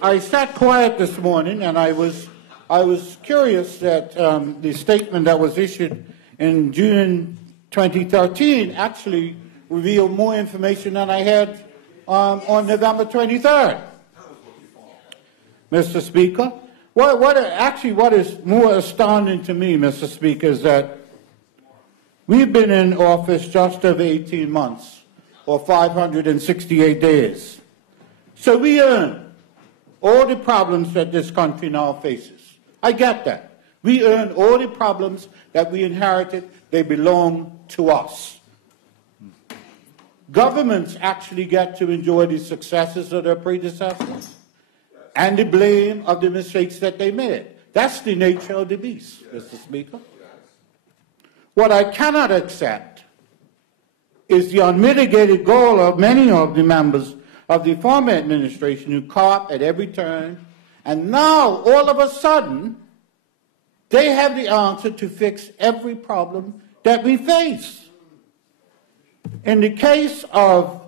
I sat quiet this morning, and I was curious that the statement that was issued in June 2013 actually revealed more information than I had on November 23rd. Mr. Speaker, what is more astounding to me, Mr. Speaker, is that we've been in office just over 18 months, or 568 days. So we earn all the problems that this country now faces. I get that. We earn all the problems that we inherited. They belong to us. Governments actually get to enjoy the successes of their predecessors and the blame of the mistakes that they made. That's the nature of the beast, Mr. Speaker. What I cannot accept is the unmitigated goal of many of the members of the former administration who caught at every turn, and now, all of a sudden, they have the answer to fix every problem that we face. In the case of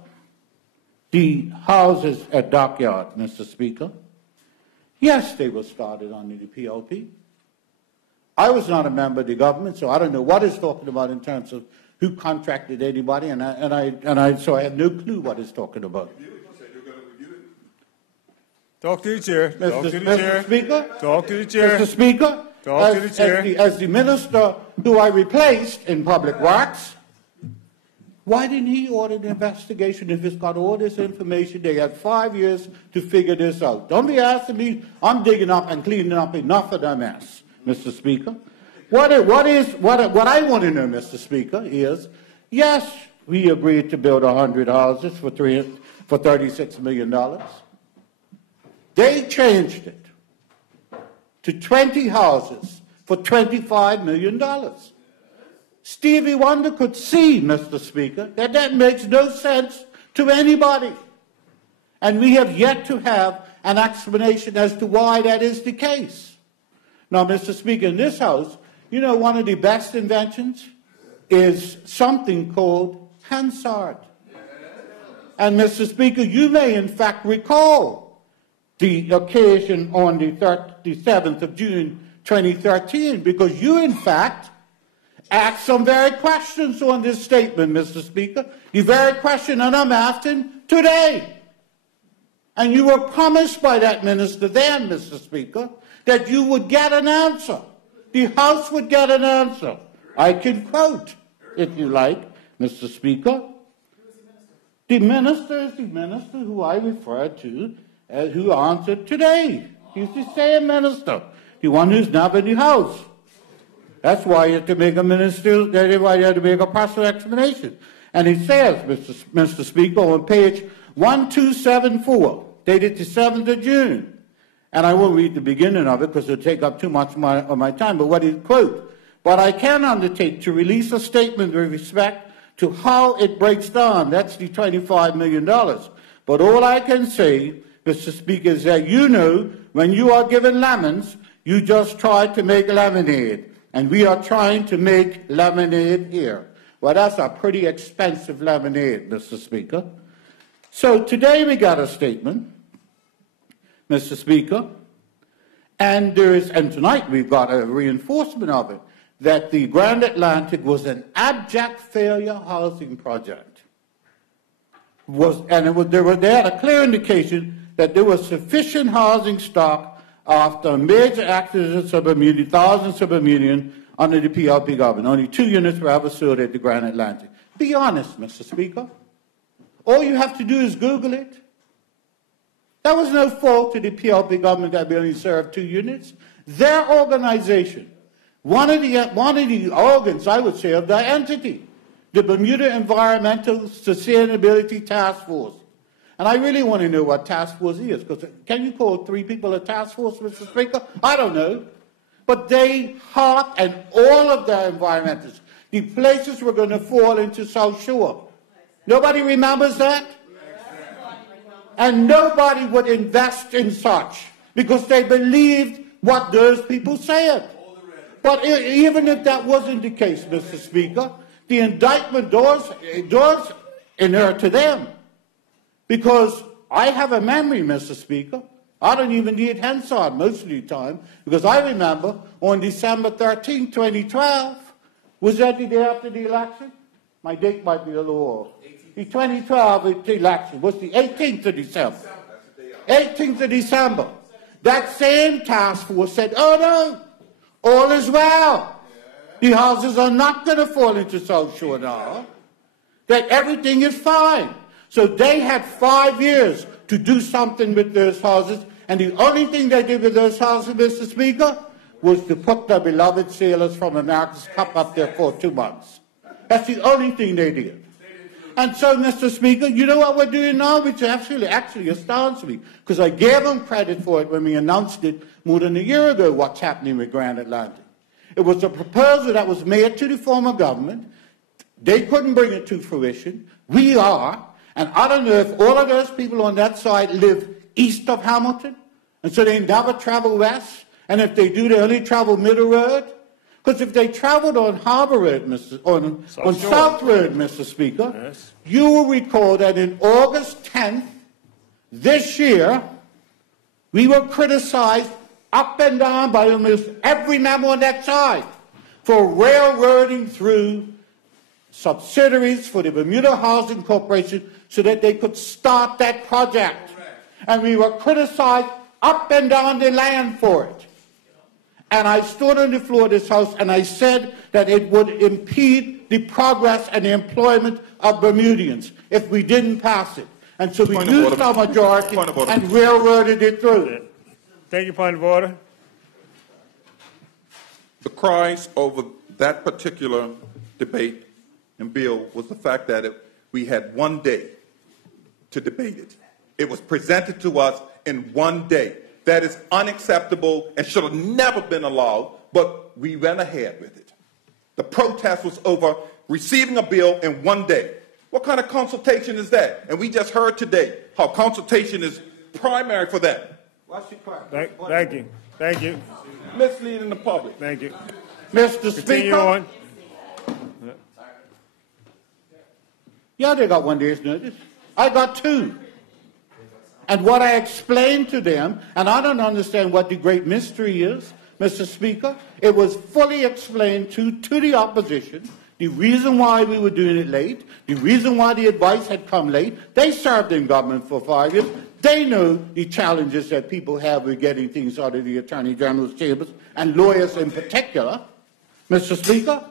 the houses at Dockyard, Mr. Speaker, yes, they were started under the PLP. I was not a member of the government, so I don't know what it's talking about in terms of who contracted anybody, so I have no clue what it's talking about. Talk to the chair. Mr. Speaker? Talk to the chair. Mr. Speaker? Talk to the chair. As the minister who I replaced in Public Works, why didn't he order the investigation if it's got all this information? They had 5 years to figure this out. Don't be asking me. I'm digging up and cleaning up enough of that mess, Mr. Speaker. What I want to know, Mr. Speaker, is, yes, we agreed to build 100 houses for $36 million. They changed it to 20 houses for $25 million. Stevie Wonder could see, Mr. Speaker, that that makes no sense to anybody. And we have yet to have an explanation as to why that is the case. Now, Mr. Speaker, in this House, you know, one of the best inventions is something called Hansard. And, Mr. Speaker, you may in fact recall the occasion on the 7th of June 2013, because you in fact asked some very questions on this statement, Mr. Speaker, the very question that I'm asking today. And you were promised by that minister then, Mr. Speaker, that you would get an answer. The House would get an answer. I can quote, if you like, Mr. Speaker. The minister is the minister who I referred to as who answered today. He's the same minister, the one who's now in the House. That's why you have to make a minister, that's why you have to make a personal explanation. And he says, Mr. Speaker, on page 1274, dated the 7th of June, and I won't read the beginning of it because it'll take up too much of my time, but what he quote, but I can undertake to release a statement with respect to how it breaks down. That's the $25 million. But all I can say, Mr. Speaker, is that you know when you are given lemons, you just try to make lemonade. And we are trying to make lemonade here. Well, that's a pretty expensive lemonade, Mr. Speaker. So today we got a statement, Mr. Speaker, and tonight we've got a reinforcement of it, that the Grand Atlantic was an abject failure housing project. They had a clear indication that there was sufficient housing stock after a major accident of Bermuda, thousands of Bermudians under the PLP government. Only 2 units were ever sold at the Grand Atlantic. Be honest, Mr. Speaker. All you have to do is Google it. That was no fault to the PLP government that we only served 2 units. Their organization, one of the organs, I would say, of the entity, the Bermuda Environmental Sustainability Task Force. And I really want to know what task force is, because can you call 3 people a task force, Mr. Speaker? I don't know. But they harped, and all of their environmentalists, the places were going to fall into South Shore. Nobody remembers that? And nobody would invest in such, because they believed what those people said. But even if that wasn't the case, Mr. Speaker, the indictment does inure to them. Because I have a memory, Mr. Speaker, I don't even need Hansard most of the time, because I remember on December 13, 2012, was that the day after the election? My date might be a little off. The 2012 the election was the 18th of December. 18th of December. That same task force said, oh no, all is well. The houses are not going to fall into South Shore now. That everything is fine. So they had 5 years to do something with those houses, and the only thing they did with those houses, Mr. Speaker, was to put the beloved sailors from America's Cup up there for 2 months. That's the only thing they did. And so, Mr. Speaker, you know what we're doing now, which actually astounds me, because I gave them credit for it when we announced it more than a year ago, what's happening with Grand Atlantic. It was a proposal that was made to the former government. They couldn't bring it to fruition. We are. And I don't know if all of those people on that side live east of Hamilton, and so they never travel west. And if they do, they only travel Middle Road. Because if they traveled on Harbour Road, on South Road, Mr. Speaker, yes, you will recall that in August 10th this year, we were criticized up and down by almost every member on that side for railroading through subsidiaries for the Bermuda Housing Corporation so that they could start that project. And we were criticized up and down the land for it. And I stood on the floor of this House and I said that it would impede the progress and the employment of Bermudians if we didn't pass it. And so we used our majority and railroaded it through. Thank you, point of order. The cries over that particular debate and bill was the fact that we had 1 day to debate it. It was presented to us in 1 day. That is unacceptable and should have never been allowed, but we went ahead with it. The protest was over receiving a bill in 1 day. What kind of consultation is that? And we just heard today how consultation is primary for that. What's your question? Thank you. Thank you. Misleading the public. Thank you. Mr. Continue Speaker. on. Yeah, they got 1 day's notice. I got 2. And what I explained to them, and I don't understand what the great mystery is, Mr. Speaker, it was fully explained to the opposition, the reason why we were doing it late, the reason why the advice had come late. They served in government for 5 years. They know the challenges that people have with getting things out of the Attorney General's chambers, and lawyers in particular, Mr. Speaker.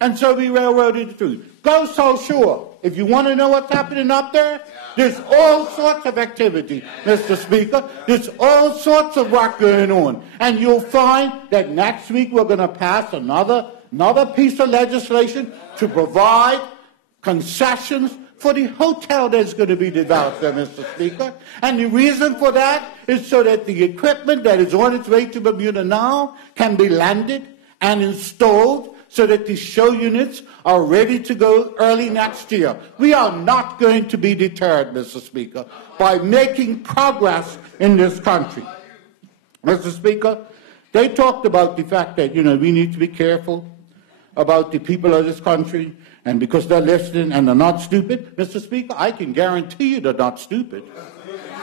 And so we railroaded it through. Go South Shore. If you want to know what's happening up there, there's all sorts of activity, Mr. Speaker. There's all sorts of work going on. And you'll find that next week we're going to pass another piece of legislation to provide concessions for the hotel that's going to be developed there, Mr. Speaker. And the reason for that is so that the equipment that is on its way to Bermuda now can be landed and installed so that the show units are ready to go early next year. We are not going to be deterred, Mr. Speaker, by making progress in this country. Mr. Speaker, they talked about the fact that, we need to be careful about the people of this country, and because they're listening and they're not stupid. Mr. Speaker, I can guarantee you they're not stupid.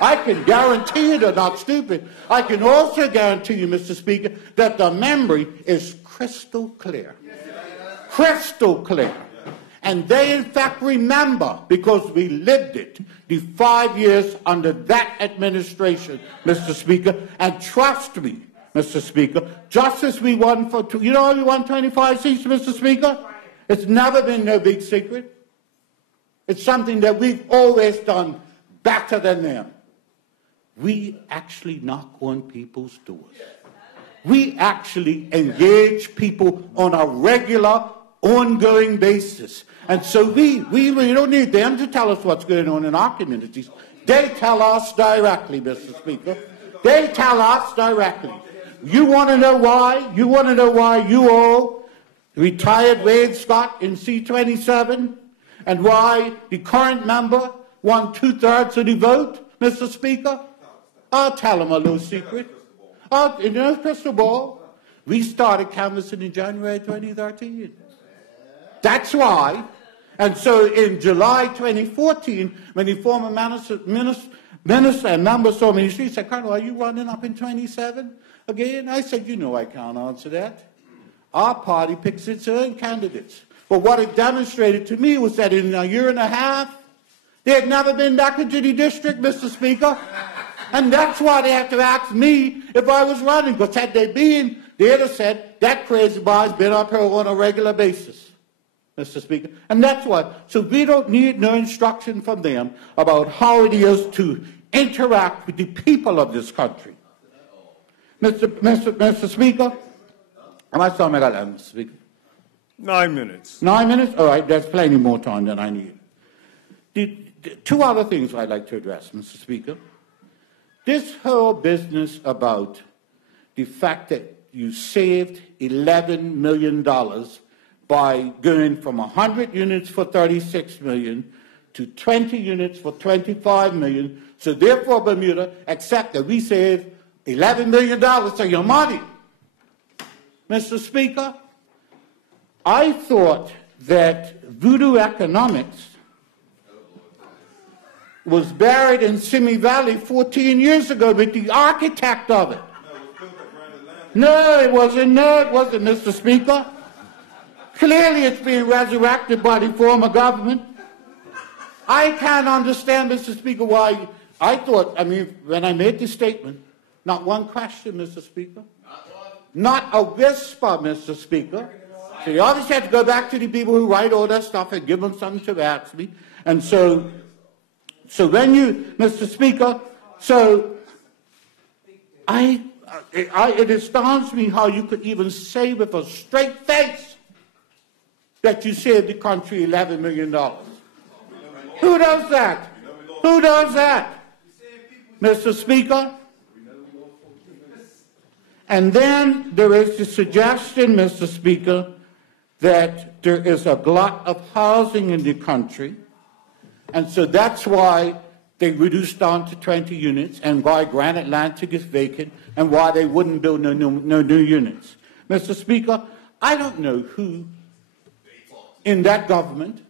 I can guarantee you they're not stupid. I can also guarantee you, Mr. Speaker, that the memory is crystal clear. Crystal clear. And they, in fact, remember, because we lived it, the 5 years under that administration, Mr. Speaker. And trust me, Mr. Speaker, just as we won we won 25 seats, Mr. Speaker? It's never been no big secret. It's something that we've always done better than them. We actually knock on people's doors. We actually engage people on a regular, ongoing basis. And so we don't need them to tell us what's going on in our communities. They tell us directly, Mr. Speaker. They tell us directly. You want to know why? You want to know why you all retired Wade Scott in C-27 and why the current member won 2/3 of the vote, Mr. Speaker? I'll tell them a little secret. In the crystal ball, we started canvassing in January 2013. That's why. And so in July 2014, when the former minister and members saw me in the street, said, Colonel, are you running up in 27 again? I said, you know I can't answer that. Our party picks its own candidates. But what it demonstrated to me was that in a year and a half, they had never been back into the district, Mr. Speaker. And that's why they have to ask me if I was running, because had they been, they'd have said, that crazy boy's been up here on a regular basis, Mr. Speaker. And that's why. So we don't need no instruction from them about how it is to interact with the people of this country. Mr. Speaker, am I still Mr. Speaker? 9 minutes. 9 minutes? All right, that's plenty more time than I need. The two other things I'd like to address, Mr. Speaker. This whole business about the fact that you saved $11 million by going from 100 units for $36 million to 20 units for $25 million. So therefore, Bermuda, accept that we saved $11 million of your money. Mr. Speaker, I thought that voodoo economics was buried in Simi Valley 14 years ago with the architect of it. No, it wasn't. No, it wasn't, Mr. Speaker. Clearly it's being resurrected by the former government. I can't understand, Mr. Speaker, why I thought, when I made this statement, not one question, Mr. Speaker. Not a whisper, Mr. Speaker. So you obviously have to go back to the people who write all that stuff and give them something to ask me. And so when you, Mr. Speaker, it astounds me how you could even say with a straight face that you saved the country $11 million. Who does that? Who does that? Mr. Speaker? And then there is the suggestion, Mr. Speaker, that there is a glut of housing in the country, and so that's why they reduced down to 20 units, and why Grand Atlantic is vacant, and why they wouldn't build no new units. Mr. Speaker, I don't know who in that government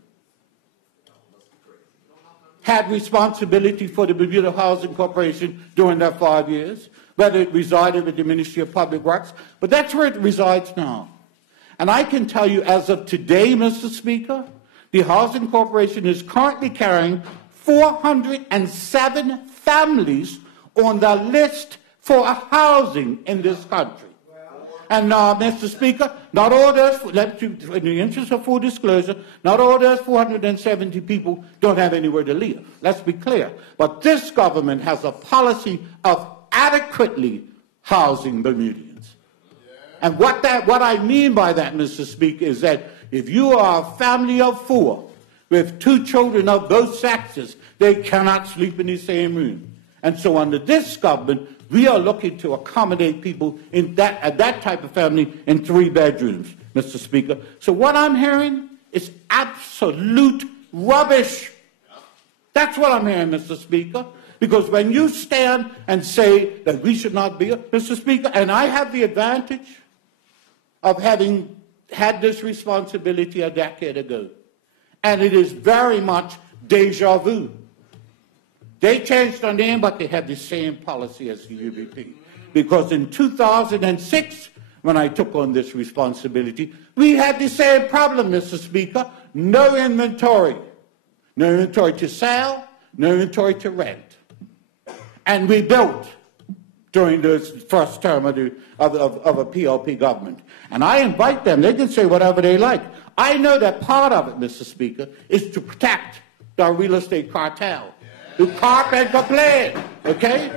had responsibility for the Bermuda Housing Corporation during that 5 years, whether it resided with the Ministry of Public Works, but that's where it resides now. And I can tell you, as of today, Mr. Speaker, the Housing Corporation is currently carrying 407 families on the list for housing in this country. And Mr. Speaker, not all those, in the interest of full disclosure, not all those 470 people don't have anywhere to live. Let's be clear. But this government has a policy of adequately housing Bermudians. And what I mean by that, Mr. Speaker, is that if you are a family of 4 with 2 children of both sexes, they cannot sleep in the same room. And so under this government, we are looking to accommodate people in that type of family in 3 bedrooms, Mr. Speaker. So what I'm hearing is absolute rubbish. That's what I'm hearing, Mr. Speaker. Because when you stand and say that we should not be, Mr. Speaker, and I have the advantage of having had this responsibility a decade ago, and it is very much deja vu. They changed their name, but they have the same policy as the UBP. Because in 2006, when I took on this responsibility, we had the same problem, Mr. Speaker. No inventory. No inventory to sell, no inventory to rent. And we built during the first term of a PLP government. And I invite them, they can say whatever they like. I know that part of it, Mr. Speaker, is to protect the real estate cartel. To carp and complain, okay?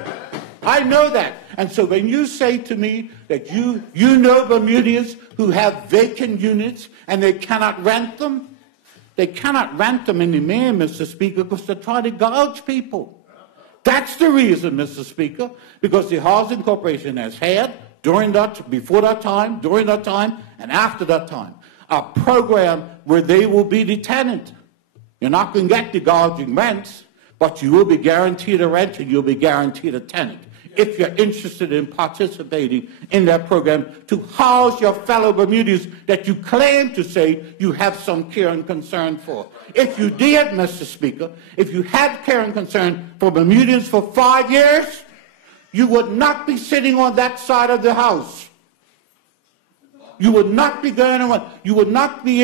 I know that. And so when you say to me that you know Bermudians who have vacant units and they cannot rent them, they cannot rent them in the main, Mr. Speaker, because they're trying to gouge people. That's the reason, Mr. Speaker, because the Housing Corporation has had, before that time, during that time, and after that time, a program where they will be the tenant. You're not going to get the gouging rents, but you will be guaranteed a rent and you'll be guaranteed a tenant if you're interested in participating in that program to house your fellow Bermudians that you claim to say you have some care and concern for. If you did, Mr. Speaker, if you had care and concern for Bermudians for 5 years, you would not be sitting on that side of the House. You would not be going on. You would not be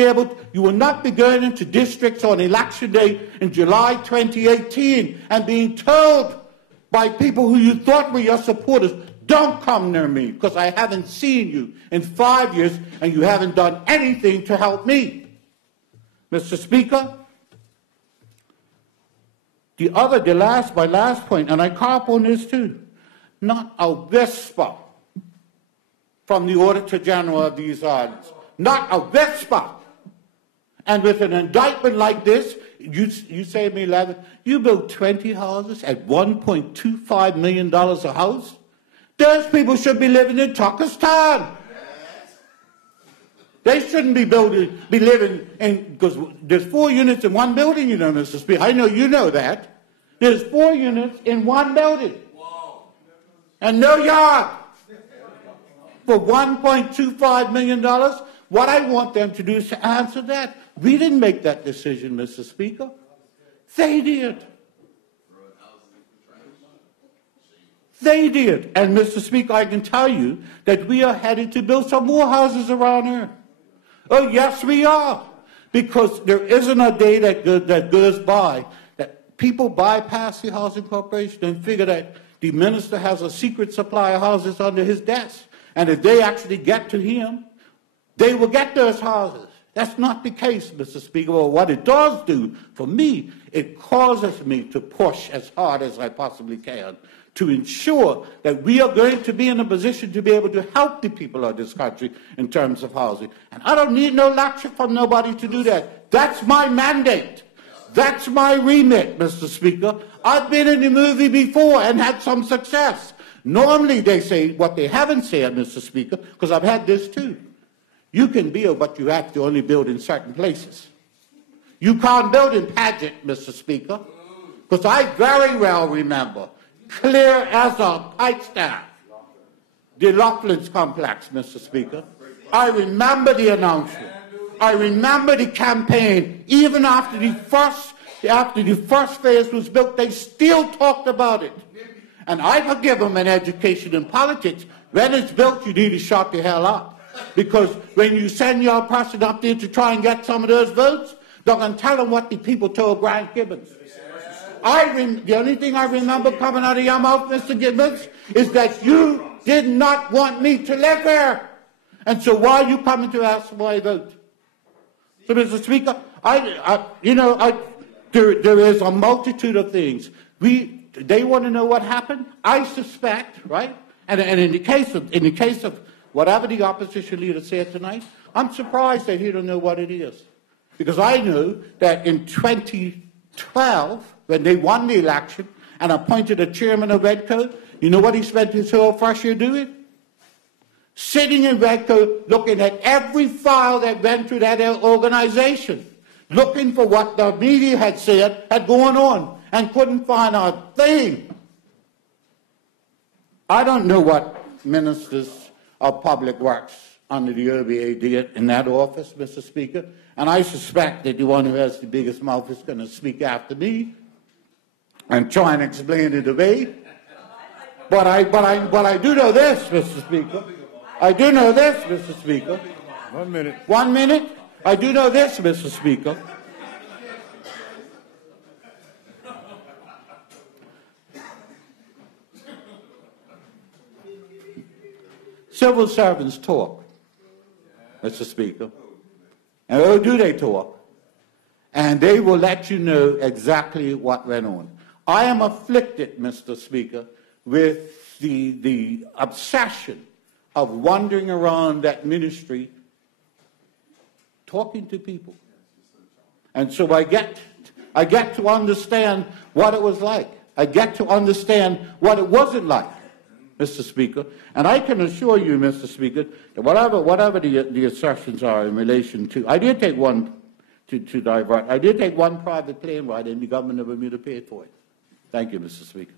going into districts on election day in July 2018 and being told by people who you thought were your supporters, don't come near me because I haven't seen you in 5 years and you haven't done anything to help me. Mr. Speaker, my last point, and I carp on this too, not a whisper from the Auditor General of these islands. Not a whisper. And with an indictment like this, you say to me, Lavin, you built 20 houses at $1.25 million a house? Those people should be living in Turkestan. They shouldn't be living in, because there's 4 units in one building, you know, Mr. Speaker. I know you know that. There's 4 units in one building. And no yard. For $1.25 million, what I want them to do is to answer that. We didn't make that decision, Mr. Speaker. They did. They did. And, Mr. Speaker, I can tell you that we are headed to build some more houses around here. Oh, yes, we are. Because there isn't a day that goes by that people bypass the Housing Corporation and figure that the minister has a secret supply of houses under his desk. And if they actually get to him, they will get those houses. That's not the case, Mr. Speaker. Well, what it does do for me, it causes me to push as hard as I possibly can to ensure that we are going to be in a position to be able to help the people of this country in terms of housing. And I don't need no lecture from nobody to do that. That's my mandate. That's my remit, Mr. Speaker. I've been in the movie before and had some success. Normally they say what they haven't said, Mr. Speaker, because I've had this too. You can build, but you have to only build in certain places. You can't build in Pageant, Mr. Speaker, because I very well remember, clear as a pikestaff, the Loughlin's complex, Mr. Speaker. I remember the announcement. I remember the campaign. Even after the first phase was built, they still talked about it. And I could give them an education in politics. When it's built, you need to shut the hell up. Because when you send your person up there to try and get some of those votes, they're going to tell them what the people told Grant Gibbons. The only thing I remember coming out of your mouth, Mr. Gibbons, is that you did not want me to live there. And so why are you coming to ask for my vote? So, Mr. Speaker, there is a multitude of things. They want to know what happened. I suspect, right? And in the case of whatever the opposition leader said tonight, I'm surprised that he don't know what it is, because I know that in 2012, when they won the election and appointed a chairman of Redco, you know what he spent his whole first year doing? Sitting in Redco, looking at every file that went through that organization, looking for what the media had said had gone on, and couldn't find a thing. I don't know what ministers of public works under the OBA did in that office, Mr. Speaker, and I suspect that the one who has the biggest mouth is going to speak after me and try and explain it away. But I do know this, Mr. Speaker. I do know this, Mr. Speaker. 1 minute. 1 minute. I do know this, Mr. Speaker. Civil servants talk, Mr. Speaker. And oh, do they talk? And they will let you know exactly what went on. I am afflicted, Mr. Speaker, with the obsession of wandering around that ministry talking to people. And so I get to understand what it was like. I get to understand what it wasn't like, Mr. Speaker. And I can assure you, Mr. Speaker, that whatever the assertions are in relation to, I did take one to divert. I did take one private plane ride, and the government of Bermuda paid for it. Thank you, Mr. Speaker.